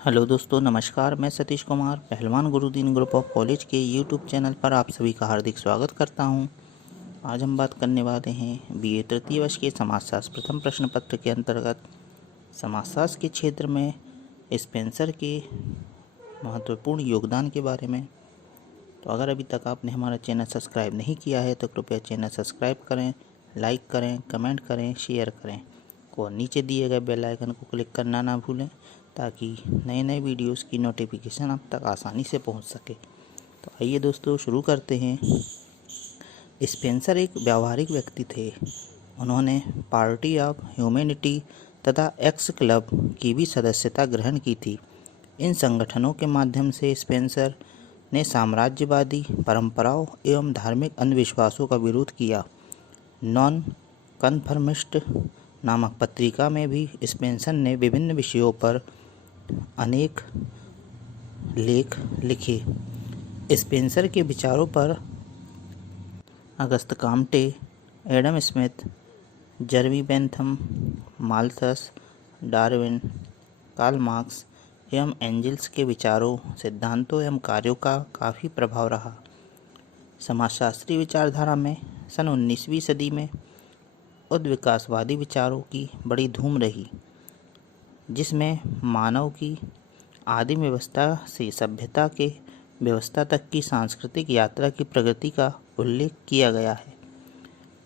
Hello दोस्तों, नमस्कार। मैं सतीश कुमार पहलवान गुरुदीन ग्रुप ऑफ कॉलेज के यूट्यूब चैनल पर आप सभी का हार्दिक स्वागत करता हूं। आज हम बात करने वाले हैं बीए तृतीय वर्ष के समाजशास्त्र प्रथम प्रश्न पत्र के अंतर्गत समाजशास्त्र के क्षेत्र में स्पेंसर के महत्वपूर्ण योगदान के बारे में। तो अगर अभी तक आपने हमारा चैनल सब्सक्राइब नहीं किया है तो कृपया चैनल सब्सक्राइब करें, लाइक करें, कमेंट करें, शेयर करें और नीचे दिए गए बेल आइकन को क्लिक करना ना भूलें ताकि नए नए वीडियोस की नोटिफिकेशन आप तक आसानी से पहुंच सके। तो आइए दोस्तों शुरू करते हैं। स्पेंसर एक व्यावहारिक व्यक्ति थे। उन्होंने पार्टी ऑफ ह्यूमैनिटी तथा एक्स क्लब की भी सदस्यता ग्रहण की थी। इन संगठनों के माध्यम से स्पेंसर ने साम्राज्यवादी परंपराओं एवं धार्मिक अंधविश्वासों का विरोध किया। नॉन कन्फर्मिस्ट नामक पत्रिका में भी स्पेंसर ने विभिन्न विषयों पर अनेक लेख लिखे। स्पेंसर के विचारों पर Auguste Comte, Adam Smith, Jeremy Bentham, Malthus, Darwin, Karl Marx एवं एंजल्स के विचारों, सिद्धांतों एवं कार्यों का काफ़ी प्रभाव रहा। समाजशास्त्रीय विचारधारा में सन 19वीं सदी में उद्विकासवादी विचारों की बड़ी धूम रही, जिसमें मानव की आदिम व्यवस्था से सभ्यता के व्यवस्था तक की सांस्कृतिक यात्रा की प्रगति का उल्लेख किया गया है।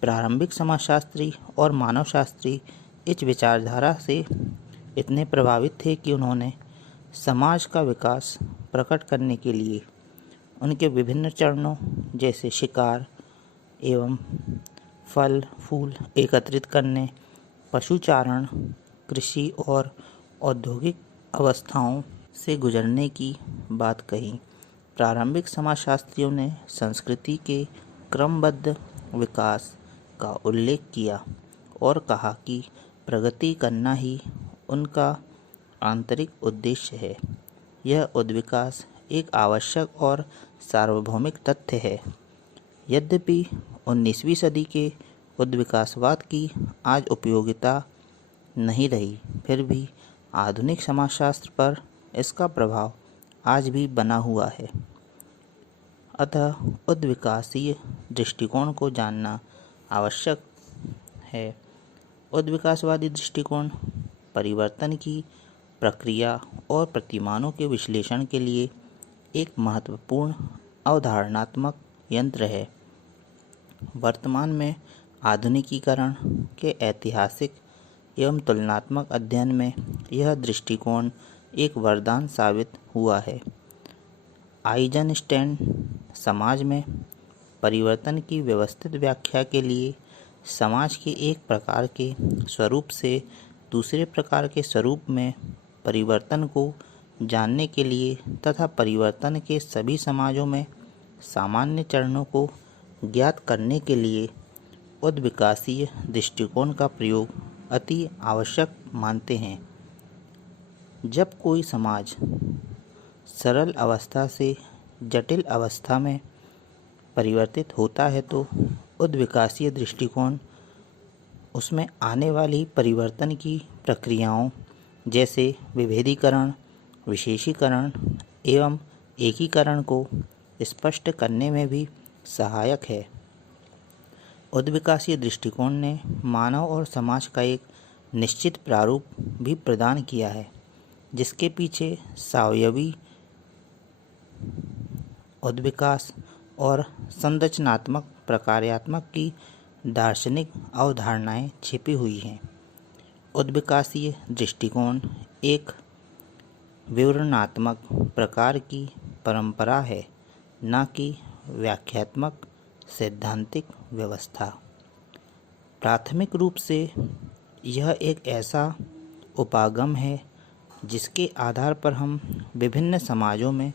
प्रारंभिक समाजशास्त्री और मानवशास्त्री इस विचारधारा से इतने प्रभावित थे कि उन्होंने समाज का विकास प्रकट करने के लिए उनके विभिन्न चरणों जैसे शिकार एवं फल फूल एकत्रित करने, पशुचारण, कृषि और औद्योगिक अवस्थाओं से गुजरने की बात कही। प्रारंभिक समाजशास्त्रियों ने संस्कृति के क्रमबद्ध विकास का उल्लेख किया और कहा कि प्रगति करना ही उनका आंतरिक उद्देश्य है। यह उद्विकास एक आवश्यक और सार्वभौमिक तथ्य है। यद्यपि 19वीं सदी के उद्विकासवाद की आज उपयोगिता नहीं रही, फिर भी आधुनिक समाजशास्त्र पर इसका प्रभाव आज भी बना हुआ है। अतः उद्विकासीय दृष्टिकोण को जानना आवश्यक है। उद्विकासवादी दृष्टिकोण परिवर्तन की प्रक्रिया और प्रतिमानों के विश्लेषण के लिए एक महत्वपूर्ण अवधारणात्मक यंत्र है। वर्तमान में आधुनिकीकरण के ऐतिहासिक एवं तुलनात्मक अध्ययन में यह दृष्टिकोण एक वरदान साबित हुआ है। आइजनस्टाइन समाज में परिवर्तन की व्यवस्थित व्याख्या के लिए समाज के एक प्रकार के स्वरूप से दूसरे प्रकार के स्वरूप में परिवर्तन को जानने के लिए तथा परिवर्तन के सभी समाजों में सामान्य चरणों को ज्ञात करने के लिए उद्विकासीय दृष्टिकोण का प्रयोग अति आवश्यक मानते हैं। जब कोई समाज सरल अवस्था से जटिल अवस्था में परिवर्तित होता है तो उद्विकासीय दृष्टिकोण उसमें आने वाली परिवर्तन की प्रक्रियाओं जैसे विभेदीकरण, विशेषीकरण एवं एकीकरण को स्पष्ट करने में भी सहायक है। उद्विकासीय दृष्टिकोण ने मानव और समाज का एक निश्चित प्रारूप भी प्रदान किया है, जिसके पीछे सावयवी उद्विकास और संरचनात्मक प्रकार्यात्मक की दार्शनिक अवधारणाएं छिपी हुई हैं। उद्विकासीय दृष्टिकोण एक विवरणात्मक प्रकार की परंपरा है, न कि व्याख्यात्मक सैद्धांतिक व्यवस्था। प्राथमिक रूप से यह एक ऐसा उपागम है जिसके आधार पर हम विभिन्न समाजों में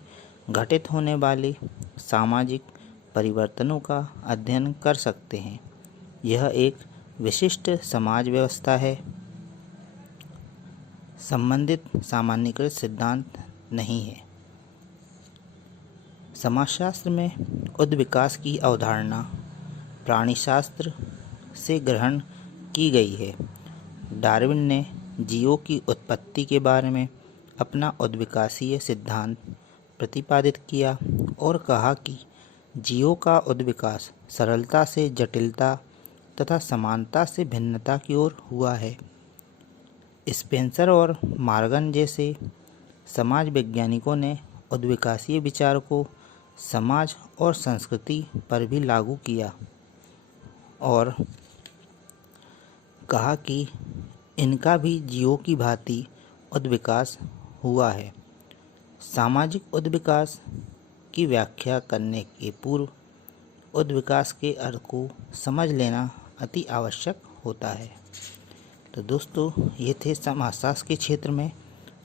घटित होने वाले सामाजिक परिवर्तनों का अध्ययन कर सकते हैं। यह एक विशिष्ट समाज व्यवस्था है, संबंधित सामान्यीकृत सिद्धांत नहीं है। समाजशास्त्र में उद्विकास की अवधारणा प्राणिशास्त्र से ग्रहण की गई है। डार्विन ने जीवों की उत्पत्ति के बारे में अपना उद्विकासीय सिद्धांत प्रतिपादित किया और कहा कि जीवों का उद्विकास सरलता से जटिलता तथा समानता से भिन्नता की ओर हुआ है। स्पेंसर और मॉर्गन जैसे समाज वैज्ञानिकों ने उद्विकासीय विचार को समाज और संस्कृति पर भी लागू किया और कहा कि इनका भी जीवों की भांति उद्विकास हुआ है। सामाजिक उद्विकास की व्याख्या करने के पूर्व उद्विकास के अर्थ को समझ लेना अति आवश्यक होता है। तो दोस्तों, ये थे समाजशास्त्र के क्षेत्र में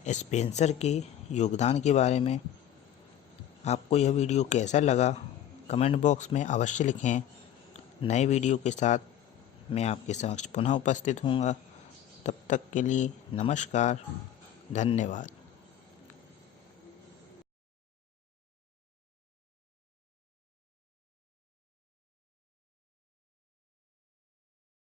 स्पेंसर के योगदान के बारे में। आपको यह वीडियो कैसा लगा कमेंट बॉक्स में अवश्य लिखें। नए वीडियो के साथ मैं आपके समक्ष पुनः उपस्थित हूँगा। तब तक के लिए नमस्कार, धन्यवाद।